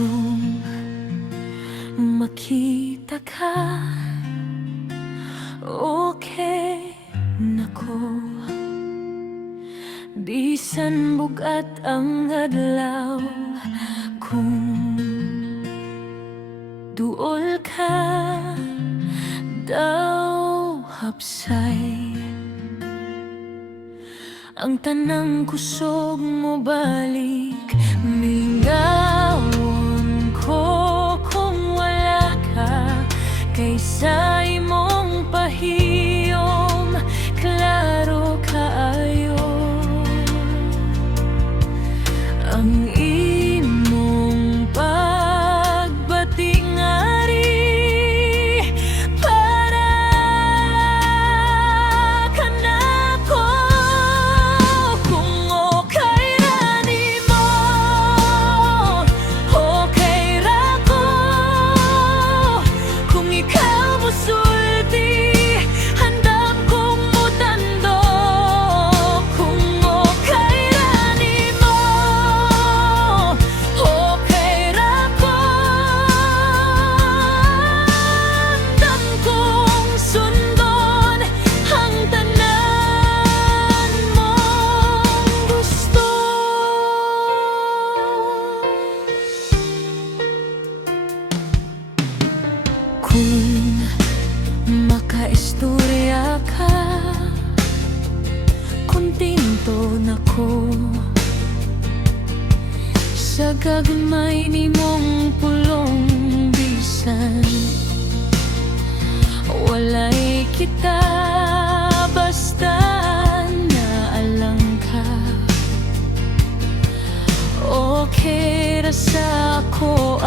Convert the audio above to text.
Kung makita ka, okay na ko. Bisan bugat ang adlaw, kung duol ka daw hapsay. Ang tanang kusog mo balik, mingawan ko kung wala ka. Kaysa imong pahiyom, klaro kaayo ang imong pagbati ngari para kanako. Kung okay ra nimo, okay ra ko. Kung ikaw mosulti, handam kong mutandog. Kung okay ra nimo, okay ra ko. Handam kong sundon ang tanan mong gusto. Kung makaistorya ka, kontento na ko. Sa gagmay nimong pulong bisan walay kita, basta naalang ka. Okay ra sa ako